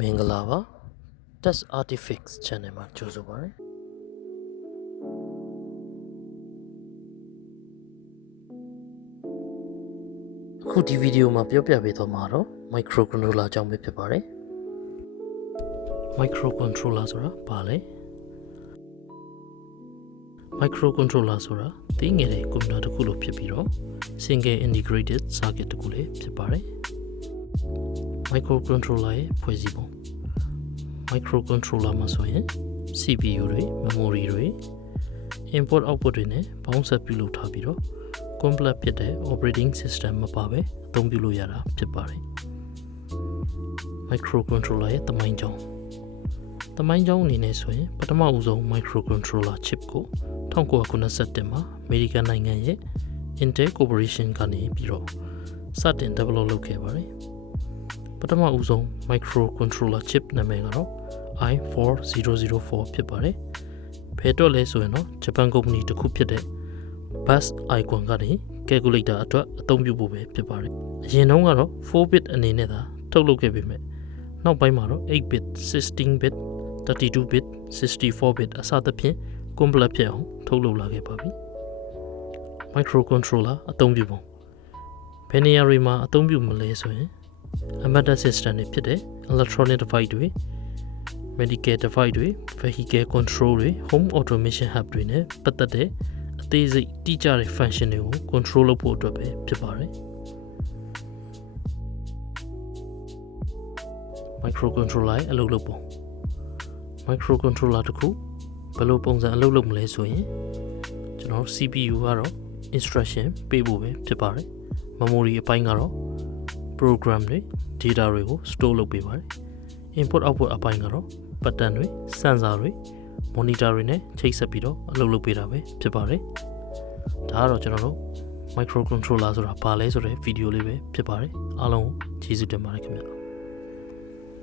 မင်္ဂလာပါ Test Artifacts Channel မှာကြိုဆိုပါရစေအခုဒီဗီဒီယိုမှာပြောပြပေးသွားမှာတော့ microcontroller အကြောင်းပဲဖြစ်ပါတယ် microcontroller ဆိုတာဘာလဲ microcontroller ဆိုတာသိငယ်တဲ့ကွန်ပျူတာတစ်ခုလိုဖြစ်ပြီးတော့ single integrated circuit တစ်ခုလေးဖြစ်ပါတယ် microcontroller ရဲ့ဖွဲ့စည်းပုံ microcontroller မှာဆိုရင် CPU တွေ memory တွေ input output တွေနဲ့ပေါင်းစပ်ပြုလုပ်ထားပြီးတော့ complex ဖြစ်တဲ့ operating system မပါဘဲအသုံးပြုလို့ရတာဖြစ်ပါတယ် microcontroller ရဲ့သမိုင်းကြောင်းအနေနဲ့ဆိုရင်ပထမဦးဆုံး microcontroller chip ကို1997မှာအမေရိကန်နိုင်ငံရဲ့ Intel Corporation ကနေပြီးတော့စတင် develop လုပ်ခဲ့ပါတယ်ပထမဦးဆုံး microcontroller chip နာမည်ကတော့ i4004 ဖြစ်ပါတယ်ဘယ်တော့လဲဆိုရင်တော့ဂျပန်ကုမ္ပဏီတစ်ခုဖြစ်တဲ့ Bus Icon ကနေ calculator အတွက်အသုံးပြုဖို့ပဲဖြစ်ပါတယ်အရင်တုန်းကတော့ 4bit အနေနဲ့သာထုတ်လုပ်ခဲ့ပေမဲ့နောက်ပိုင်းမှာတော့ 8bit 16bit 32bit 64bit အစသဖြင့် complex ဖြစ်အောင်ထုတ်လုပ်လာခဲ့ပါပြီ microcontroller အသုံးပြုပုံဘယ်နေရာတွေမှာအသုံးပြုမလဲဆိုရင် embedded system တွေဖြစ်တဲ့ electronic device တွေ medical device တွေ vehicle control တွေ home automation hub တွေနဲ့ပတ်သက်တဲ့အသေးစိတ်တိကျတဲ့ function တွေကို control လုပ်ဖို့အတွက်ပဲဖြစ်ပါတယ် microcontroller ရဲ့အလုပ်လုပ်ပုံ microcontroller တစ်ခုဘယ်လိုပုံစံအလုပ်လုပ်မလဲဆိုရင်ကျွန်တော် CPU ကတော့ instruction ပေးဖို့ပဲဖြစ်ပါတယ် memory အပိုင်းကတော့ program တွေ data တွေကို store လုပ်ပေးပါတယ် input output အပိုင်းကတော့ pattern တွေ sensor တွေ monitor တွေနဲ့ချိတ်ဆက်ပြီးတော့အလုပ်လုပ်ပေးတာပဲဖြစ်ပါတယ်ဒါကတော့ကျွန်တော်တို့ microcontroller ဆိုတာဘာလဲဆိုတဲ့ဗီဒီယိုလေးပဲဖြစ်ပါတယ်အားလုံးကျေးဇူးတင်ပါတယ်ခင်ဗျ